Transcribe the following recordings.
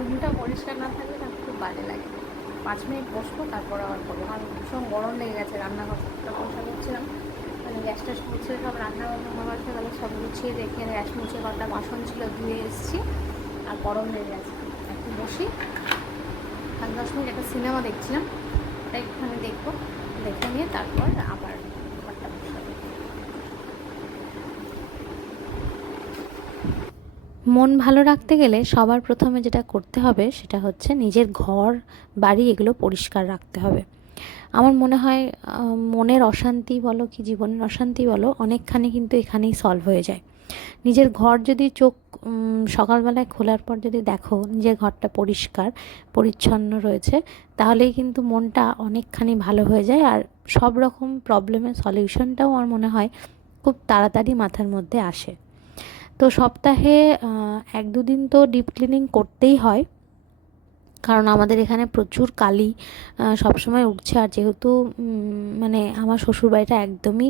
রুমটা পরিষ্কার না থাকলে না খুব বাজে লাগে। পাঁচ মিনিট বসবো, তারপর আবার করব। কারণ ভীষণ গরম লেগে গেছে, রান্নাঘরটা পরিষ্কার করছিলাম। মানে গ্যাস ট্যাস মুছছিল সব রান্না বান্না হওয়ার গেলে সব গুছিয়ে রেখে গ্যাস মুছে কটা বাসন ছিল, ধুয়ে এসেছি। আর গরম লেগে গেছে। একটু বসি। পাঁচ দশ মিনিট একটা সিনেমা দেখছিলাম। তাই একটুখানি দেখব, দেখে নিয়ে তারপর আবার ঘরটা বসাবো মন ভালো রাখতে গেলে সবার প্রথমে যেটা করতে হবে সেটা হচ্ছে নিজের ঘর, বাড়ি এগুলো পরিষ্কার রাখতে হবে। আমার মনে হয় মনের অশান্তি বলো কি জীবনের অশান্তি বলো, অনেকখানি কিন্তু এখানেই সলভ হয়ে যায়। নিজের ঘর যদি চোখ সকালবেলায় খোলার পর যদি দেখো নিজের ঘরটা পরিষ্কার, পরিচ্ছন্ন রয়েছে, তাহলেই কিন্তু মনটা অনেকখানি ভালো হয়ে যায়। আর সব রকম প্রবলেমের সলিউশনটাও আমার মনে হয় খুব তাড়াতাড়ি মাথার মধ্যে আসে। তো সপ্তাহে এক দুদিন তো ডিপ ক্লিনিং করতেই হয়। কারণ আমাদের এখানে প্রচুর কালি সবসময় উঠছে। আর যেহেতু মানে আমার শ্বশুরবাড়িটা একদমই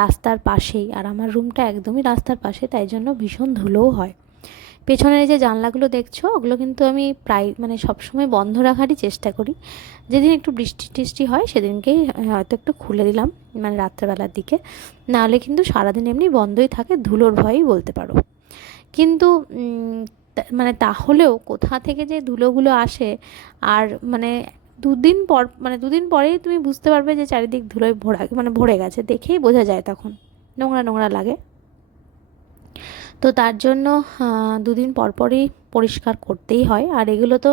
রাস্তার পাশেই, আর আমার রুমটা একদমই রাস্তার পাশে, তাই জন্য ভীষণ ধুলোও হয়। পেছনের যে জানলাগুলো দেখছ, ওগুলো কিন্তু আমি প্রায় মানে সবসময় বন্ধ রাখারই চেষ্টা করি। যেদিন একটু বৃষ্টি টিষ্টি হয়, সেদিনকেই হয়তো একটু খুলে দিলাম মানে রাত্রেবেলার দিকে। নাহলে কিন্তু সারাদিন এমনি বন্ধই থাকে, ধুলোর ভয়েই বলতে পারো। কিন্তু মানে তাহলেও কোথা থেকে যে ধুলোগুলো আসে, আর মানে দুদিন পর মানে দুদিন পরেই তুমি বুঝতে পারবে যে চারিদিক ধুলোয় ভরা মানে ভরে গেছে, দেখেই বোঝা যায় তখন। নোংরা নোংরা লাগে। তো তার জন্য দুদিন পরপরই পরিষ্কার করতেই হয়। আর এগুলো তো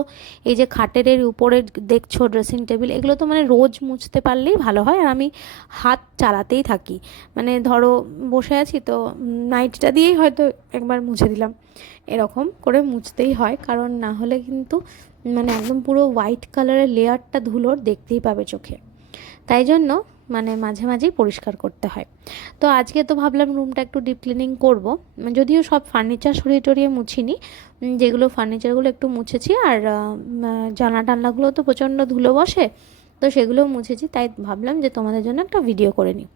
এই যে খাটের উপরে দেখছ ড্রেসিং টেবিল এগুলো তো মানে রোজ মুছতে পারলেই ভালো হয়। আর আমি হাত চালাতেই থাকি। মানে ধরো বসে আছি তো নাইটটা দিয়েই হয়তো একবার মুছে দিলাম। এরকম করে মুছতেই হয়। কারণ না হলে কিন্তু মানে একদম পুরো হোয়াইট কালারের লেয়ারটা ধুলোর দেখতেই পাবে চোখে। তাই জন্য মানে মাঝে মাঝেই পরিষ্কার করতে হয়। তো আজকে তো ভাবলাম রুমটা একটু ডিপ ক্লিনিং করব। যদিও সব ফার্নিচার সরিয়ে টরিয়ে মুছিনি যেগুলো ফার্নিচারগুলো একটু মুছেছি আর জানলা টানলাগুলো তো প্রচণ্ড ধুলো বসে, তো সেগুলোও মুছেছি, তাই ভাবলাম যে তোমাদের জন্য একটা ভিডিও করে নিই।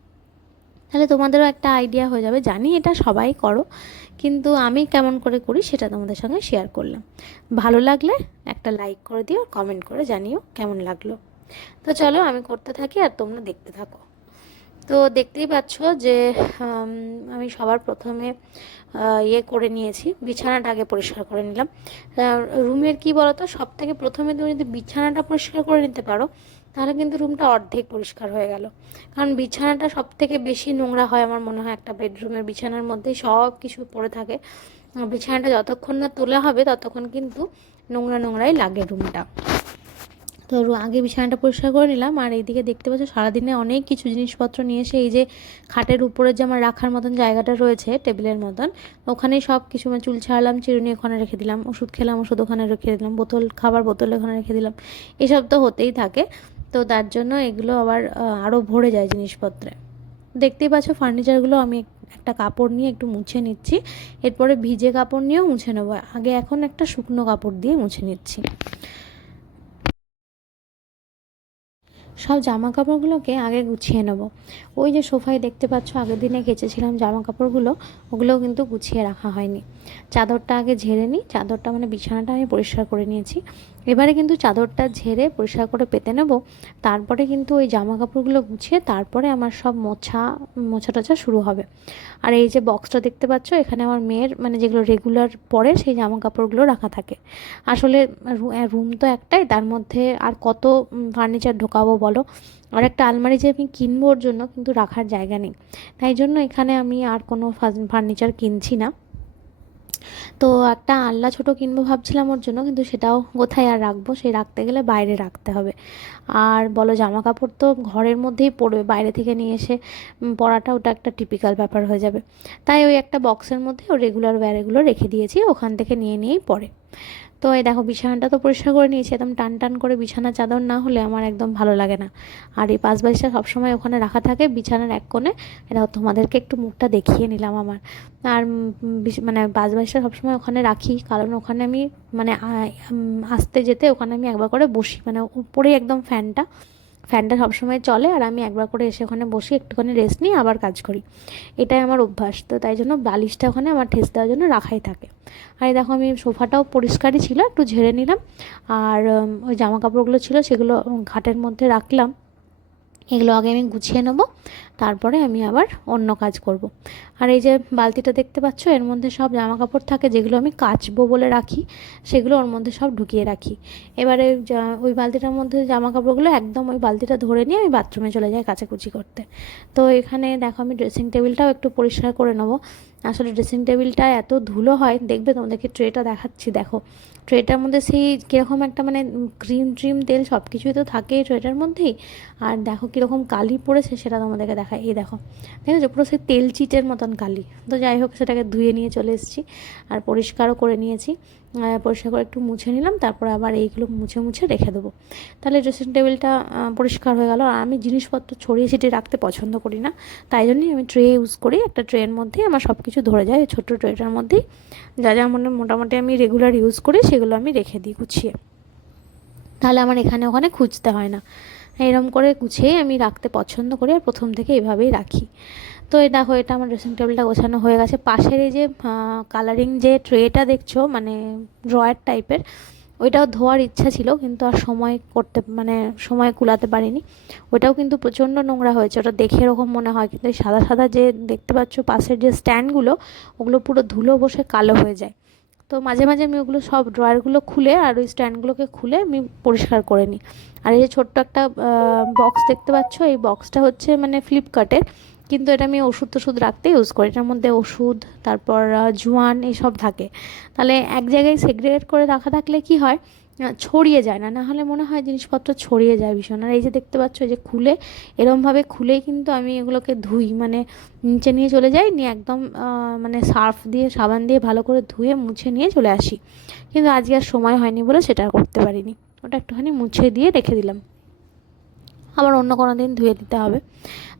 তাহলে তোমাদেরও একটা আইডিয়া হয়ে যাবে, জানি এটা সবাই করো, কিন্তু আমি কেমন করে করি সেটা তোমাদের সঙ্গে শেয়ার করলাম। ভালো লাগলে একটা লাইক করে দিও কমেন্ট করে জানিও কেমন লাগল। তো চলো আমি করতে থাকি আর তোমরা দেখতে থাকো। তো দেখতেই পাচ্ছ যে আমি সবার প্রথমে ইয়ে করে নিয়েছি, বিছানাটা আগে পরিষ্কার করে নিলাম। রুমের কি বলতো সব থেকে প্রথমে তুমি যদি বিছানাটা পরিষ্কার করে নিতে পারো, তাহলে কিন্তু রুমটা অর্ধেক পরিষ্কার হয়ে গেল। কারণ বিছানাটা সব থেকে বেশি নোংরা হয় আমার মনে হয় একটা বেডরুমের বিছানার মধ্যেই সব কিছু পড়ে থাকে। বিছানাটা যতক্ষণ না তোলা হবে, ততক্ষণ কিন্তু নোংরা নোংরাই লাগে রুমটা। তো আগে বিছানাটা পরিষ্কার করে নিলাম, আর এইদিকে দেখতে পাচ্ছ সারাদিনে অনেক কিছু জিনিসপত্র নিয়ে এসে এই যে খাটের উপরে যে আমার রাখার মতন জায়গাটা রয়েছে, টেবিলের মতন, ওখানেই সব কিছু মানে চুল ছাড়লাম, চিরুনি ওখানে রেখে দিলাম, ওষুধ খেলাম, ওষুধ ওখানে রেখে দিলাম, বোতল, খাবার বোতল ওখানে রেখে দিলাম, এসব তো হতেই থাকে। তো তার জন্য এগুলো আবার আরও ভরে যায় জিনিসপত্রে। দেখতেই পাচ্ছ ফার্নিচারগুলো আমি একটা কাপড় নিয়ে একটু মুছে নিচ্ছি, এরপরে ভিজে কাপড় নিয়েও মুছে নেব। আগে এখন একটা শুকনো কাপড় দিয়ে মুছে নিচ্ছি। সব জামা কাপড়গুলোকে আগে গুছিয়ে নেব। ওই যে সোফায় দেখতে পাচ্ছ, আগের দিনে কেচেছিলাম জামা কাপড়গুলো ওগুলোও কিন্তু গুছিয়ে রাখা হয়নি। চাদরটা আগে ঝেড়ে নিই, চাদরটা মানে বিছানাটা আমি পরিষ্কার করে নিয়েছি। এবারে কিন্তু চাদরটা ঝেড়ে পরিষ্কার করে পেতে নেব। তারপরে কিন্তু ওই জামা কাপড়গুলো গুছিয়ে তারপরে আমার সব মোছা মোছা টোছা শুরু হবে। আর এই যে বক্সটা দেখতে পাচ্ছ, এখানে আমার মেয়ের মানে যেগুলো রেগুলার পরে সেই জামা কাপড়গুলো রাখা থাকে। আসলে রুম তো একটাই, তার মধ্যে আর কত ফার্নিচার ঢোকাবো বলো? আর একটা আলমারি যে আমি কিনবো ওর জন্য কিন্তু রাখার জায়গা নেই। তাই জন্য এখানে আমি আর কোনো ফার্নিচার কিনছি না। তো একটা আল্লা ছোট কিনবো ভাবছিলাম ওর জন্য, কিন্তু সেটাও কোথায় আর রাখব? সেই রাখতে গেলে বাইরে রাখতে হবে। আর বলো জামা কাপড় তো ঘরের মধ্যেই পড়বে, বাইরে থেকে নিয়ে এসে পরাটা ওটা একটা টিপিক্যাল ব্যাপার হয়ে যাবে। তাই ওই একটা বক্সের মধ্যে ও রেগুলার ওয়্যারগুলো রেখে দিয়েছি, ওখান থেকে নিয়ে নিয়েই পড়ে তো এই দেখো, বিছানাটা তো পরিষ্কার করে নিয়েছি, একদম টান টান করে বিছানা চাদর না হলে আমার একদম ভালো লাগে না। আর এই পাঁচ বালিশটা সবসময় ওখানে রাখা থাকে বিছানার এক কোণে। এটা তোমাদেরকে একটু মুখটা দেখিয়ে নিলাম আমার। আর মানে পাঁচ বালিশটা সবসময় ওখানে রাখি, কারণ ওখানে আমি মানে আসতে যেতে ওখানে আমি একবার করে বসি মানে উপরেই একদম ফ্যানটা। ফ্যানটা সবসময় চলে আর আমি একবার করে এসে ওখানে বসি একটুখানি রেস্ট নিয়ে আবার কাজ করি। এটাই আমার অভ্যাস। তো তাই জন্য বালিশটা ওখানে আমার ঠেস দেওয়ার জন্য রাখাই থাকে। আর দেখো আমি সোফাটাও পরিষ্কারই ছিল, একটু ঝেড়ে নিলাম। আর ওই জামা কাপড়গুলো ছিল সেগুলো ঘাটের মধ্যে রাখলাম। এগুলো আগে আমি গুছিয়ে নেব। তারপরে আমি আবার অন্য কাজ করব। আর এই যে বালতিটা দেখতে পাচ্ছ, এর মধ্যে সব জামা কাপড় থাকে যেগুলো আমি কাচবো বলে রাখি, সেগুলো ওর মধ্যে সব ঢুকিয়ে রাখি। এবারে ওই বালতিটার মধ্যে জামা কাপড়গুলো একদম ওই বালতিটা ধরে নিয়ে আমি বাথরুমে চলে যাই কাচাকুচি করতে। তো এখানে দেখো আমি ড্রেসিং টেবিলটাও একটু পরিষ্কার করে নেব। আসলে ড্রেসিং টেবিলটা এত ধুলো হয়, দেখবে তোমাদেরকে ট্রেটা দেখাচ্ছি, দেখো। ট্রেটার মধ্যে সেই কীরকম একটা মানে ক্রিম ট্রিম তেল সব কিছুই তো থাকে ট্রেটার মধ্যেই। আর দেখো কীরকম কালি পড়েছে সেটা তোমাদেরকে দেখায়। এই দেখো দেখেছ পুরো সেই তেল চিটের মতন কালি। তো যাই হোক, সেটাকে ধুয়ে নিয়ে চলে এসেছি আর পরিষ্কারও করে নিয়েছি। পরিষ্কার করে একটু মুছে নিলাম, তারপর আবার এইগুলো মুছে মুছে রেখে দেবো। তাহলে ড্রেসিং টেবিলটা পরিষ্কার হয়ে গেল। আর আমি জিনিসপত্র ছড়িয়ে ছিটিয়ে রাখতে পছন্দ করি না। তাই জন্যই আমি ট্রে ইউজ করি। একটা ট্রের মধ্যেই আমার সব কিছু ধরে যায়। ছোট্ট ট্রেটার মধ্যেই যা যা মানে মোটামুটি আমি রেগুলার ইউজ করি, সেগুলো আমি রেখে দিই গুছিয়ে। তাহলে আমার এখানে ওখানে খুঁজতে হয় না। এরম করে গুছিয়ে আমি রাখতে পছন্দ করি আর প্রথম থেকে এইভাবেই রাখি। তো এই দেখো, এটা আমার ড্রেসিং টেবিলটা গোছানো হয়ে গেছে। পাশের এই যে কালারিং যে ট্রেটা দেখছ মানে ড্রয়ার টাইপের ওইটাও ধোয়ার ইচ্ছা ছিল, কিন্তু আর সময় করতে মানে সময় কুলাতে পারিনি। ওটাও কিন্তু প্রচণ্ড নোংরা হয়েছে, ওটা দেখে এরকম মনে হয়, কিন্তু সাদা সাদা যে দেখতে পাচ্ছ পাশের যে স্ট্যান্ডগুলো ওগুলো পুরো ধুলো বসে কালো হয়ে যায়। তো মাঝে মাঝে আমি ওগুলো সব ড্রয়ারগুলো খুলে আর ওই স্ট্যান্ডগুলোকে খুলে আমি পরিষ্কার করে নিই। আর এই যে ছোট্ট একটা বক্স দেখতে পাচ্ছ? এই বক্সটা হচ্ছে মানে ফ্লিপকার্টের কিন্তু এটা আমি ওষুধ টষুধ রাখতে ইউজ করি। এটার মধ্যে ওষুধ, তারপর জোয়ান এইসব থাকে। তাহলে এক জায়গায় সেগ্রেগেট করে রাখা থাকলে কি হয়? ছড়িয়ে যায় না। না হলে মনে হয় জিনিসপত্র ছড়িয়ে যায় ভীষণ। আর এই যে দেখতে পাচ্ছ যে খুলে, এরমভাবে খুলেই কিন্তু আমি এগুলোকে ধুই। মানে নিচে নিয়ে চলে যাই, নিয়ে একদম মানে সার্ফ দিয়ে, সাবান দিয়ে ভালো করে ধুয়ে মুছে নিয়ে চলে আসি। কিন্তু আজকে আর সময় হয়নি বলে সেটা করতে পারিনি। ওটা একটুখানি মুছে দিয়ে রেখে দিলাম। আবার অন্য কোনো দিন ধুয়ে দিতে হবে।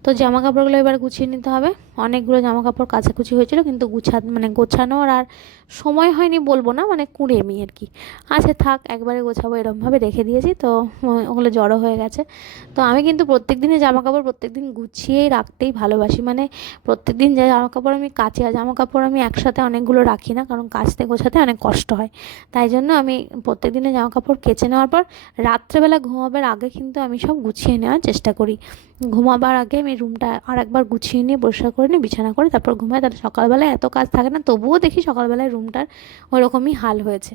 তো জামা কাপড়গুলো এবার গুছিয়ে নিতে হবে। অনেকগুলো জামা কাপড় কাচাকুচি হয়েছিল, কিন্তু গুছা মানে গোছানোর আর সময় হয়নি বলব না মানে কুড়ে মি আর কি। আচ্ছা থাক, একবারে গোছাবো এরমভাবে রেখে দিয়েছি, তো ওগুলো জড়ো হয়ে গেছে। তো আমি কিন্তু প্রত্যেক দিনের জামা কাপড় প্রত্যেক দিন গুছিয়েই রাখতেই ভালোবাসি মানে প্রত্যেক দিন যে জামা কাপড় আমি কাচি আর জামা কাপড় আমি একসাথে অনেকগুলো রাখি না, কারণ কাচতে গোছাতে অনেক কষ্ট হয়। তাই জন্য আমি প্রত্যেক দিনের জামা কাপড় কেচে নেওয়ার পর রাত্রেবেলা ঘুমাবার আগে কিন্তু আমি সব গুছিয়ে নেওয়ার চেষ্টা করি। ঘুমাবার আগে আমি রুমটা আর একবার গুছিয়ে নিয়ে, পরিষ্কার করে নিই বিছানা করে তারপর ঘুমাই। তাহলে সকালবেলায় এত কাজ থাকে না, তবুও দেখি সকালবেলায় রুমটার ওরকমই হাল হয়েছে।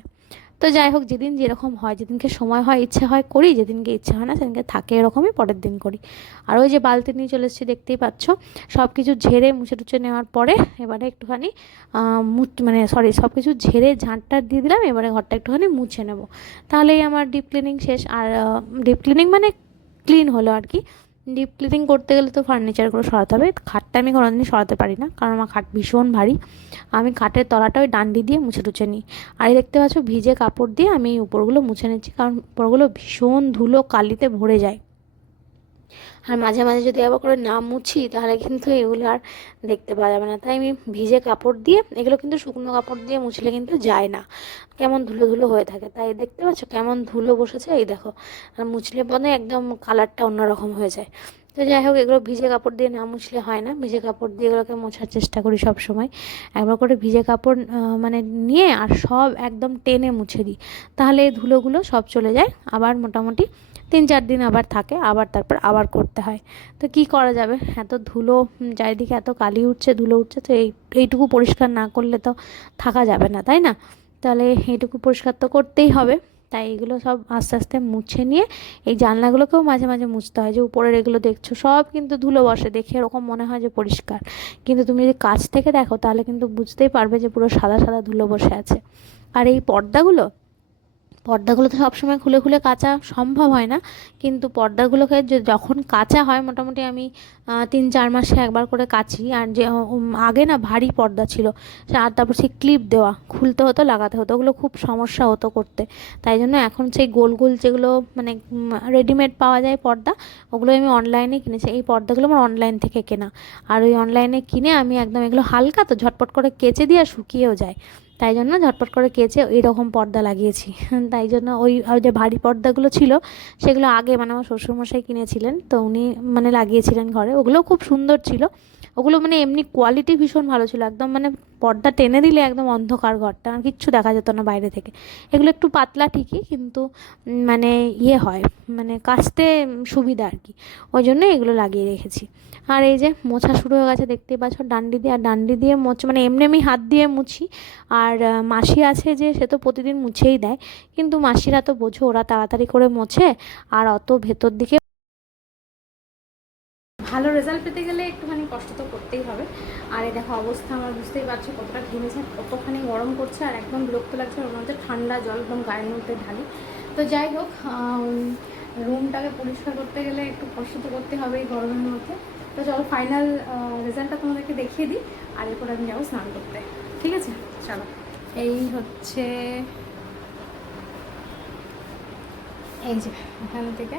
তো যাই হোক, যেদিন যেরকম হয়, যেদিনকে সময় হয়, ইচ্ছে হয় করি, যেদিনকে ইচ্ছে হয় না, সেদিনকে থাকে এরকমই, পরের দিন করি। আর ওই যে বালতি নিয়ে চলে এসেছি, দেখতেই পাচ্ছ। সব কিছু ঝেড়ে মুছে টুছে নেওয়ার পরে এবারে একটুখানি মানে সরি সব কিছু ঝেড়ে, ঝাঁটটা দিয়ে দিলাম, এবারে ঘরটা একটুখানি মুছে নেব। তাহলেই আমার ডিপ ক্লিনিং শেষ। আর ডিপ ক্লিনিং মানে ক্লিন হলো আর কি। ডিপ ক্লিনিং করতে গেলে তো ফার্নিচারগুলো সরাতে হবে। খাটটা আমি কোনো কোনোদিনই সরাতে পারি না, কারণ আমার খাট ভীষণ ভারী। আমি খাটের তলাটা ওই ডান্ডি দিয়ে মুছে টুছে নিই। আর দেখতে পাচ্ছ ভিজে কাপড় দিয়ে আমি এই উপরগুলো মুছে নিচ্ছি, কারণ উপরগুলো ভীষণ ধুলো কালিতে ভরে যায়। আর মাঝে মাঝে যদি আবার করে না মুছি, তাহলে কিন্তু এগুলো আর দেখতে পাওয়া যাবে না। তাই আমি ভিজে কাপড় দিয়ে, এগুলো কিন্তু শুকনো কাপড় দিয়ে মুছলে কিন্তু যায় না। কেমন ধুলো ধুলো হয়ে থাকে। তাই দেখতে পাচ্ছ কেমন ধুলো বসেছে? এই দেখো। আর মুছলে পরে একদম কালারটা অন্যরকম হয়ে যায়। তো যাই হোক, এগুলো ভিজে কাপড় দিয়ে না মুছলে হয় না। ভিজে কাপড় দিয়ে এগুলোকে মোছার চেষ্টা করি সব সময় একবার করে ভিজে কাপড় মানে নিয়ে আর সব একদম টেনে মুছে দিই। তাহলে এই ধুলোগুলো সব চলে যায়। আবার মোটামুটি তিন চার দিন আবার থাকে, আবার তারপর আবার করতে হয়। তো কি করা যাবে? এত ধুলো চারিদিকে এত কালি উঠছে, ধুলো উঠছে, তো এই, এইটুকু পরিষ্কার না করলে তো থাকা যাবে না, তাই না? তাহলে এইটুকু পরিষ্কার তো করতেই হবে। তাই এগুলো সব আস্তে আস্তে মুছে নিয়ে, এই জানলাগুলোকেও মাঝে মাঝে মুছতে হয়। যে উপরের এগুলো দেখছ, সব কিন্তু ধুলো বসে, দেখে এরকম মনে হয় যে পরিষ্কার। কিন্তু তুমি যদি কাছ থেকে দেখো, তাহলে কিন্তু বুঝতেই পারবে যে পুরো সাদা সাদা ধুলো বসে আছে। আর এই পর্দাগুলো পর্দাগুলো তো সবসময় খুলে খুলে কাচা সম্ভব হয় না। কিন্তু পর্দাগুলোকে যখন কাচা হয়, মোটামুটি আমি তিন চার মাসে একবার করে কাচি। আর যে আগে না ভারী পর্দা ছিল। আর তারপর সেই ক্লিপ দেওয়া, খুলতে হতো, লাগাতে হতো, ওগুলো খুব সমস্যা হতো করতে। তাই জন্য এখন সেই গোল গোল যেগুলো মানে রেডিমেড পাওয়া যায় পর্দা, ওগুলো আমি অনলাইনে কিনেছি। এই পর্দাগুলো আমার অনলাইন থেকে কেনা। আর ওই অনলাইনে কিনে আমি একদম এগুলো হালকা তো ঝটপট করে কেচে দিয়ে শুকিয়েও যায়। তাই জন্য ঝটপট করে কেচে এইরকম পর্দা লাগিয়েছি। তাই জন্য ওই ওই যে ভারী পর্দাগুলো ছিল, সেগুলো আগে মানে আমার শ্বশুরমশাই কিনেছিলেন। তো উনি মানে লাগিয়েছিলেন ঘরে। ওগুলো খুব সুন্দর ছিল। ওগুলো মানে এমনি কোয়ালিটি ভীষণ ভালো ছিল। একদম মানে পর্দা টেনে দিলে একদম অন্ধকার ঘরটা আর কিচ্ছু দেখা যেত না বাইরে থেকে। এগুলো একটু পাতলা ঠিকই, কিন্তু মানে ইয়ে হয় মানে কাচতে সুবিধা আর কি। ওই জন্য এগুলো লাগিয়ে রেখেছি। আর এই যে মোছা শুরু হয়ে গেছে, দেখতেই পাচ্ছ ডান্ডি দিয়ে, আর ডান্ডি দিয়ে মোছ মানে এমনি আমি হাত দিয়ে মুছি। আর মাসি আছে যে, সে তো প্রতিদিন মুছেই দেয়, কিন্তু মাসিরা তো বোঝো, ওরা তাড়াতাড়ি করে মোছে, আর অত ভেতর দিকে ভালো রেজাল্ট পেতে গেলে একটুখানি কষ্ট তো করতেই হবে। আর এই দেখো অবস্থা, আমার বুঝতেই পারছ কতটা ঘেমেছে, কতখানি গরম করছে, আর একদম বিরক্ত লাগছে ওর মধ্যে ঠান্ডা জল একদম গায়ের মধ্যে ঢালি। তো যাই হোক রুমটাকে পরিষ্কার করতে গেলে একটু কষ্ট তো করতে হবে এই গরমের মধ্যে। তো চলো ফাইনাল রেজাল্টটা তোমাদেরকে দেখিয়ে দিই, আর এরপর আমি যাব স্নান করতে। ঠিক আছে? চলো। এই হচ্ছে, এই যে, এখান থেকে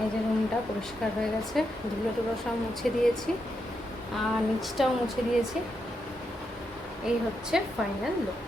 এই যে রুমটা পরিষ্কার হয়ে গেছে ধুলো টুলো সব মুছে দিয়েছি, আর নিচটাও মুছে দিয়েছি। এই হচ্ছে ফাইনাল লুক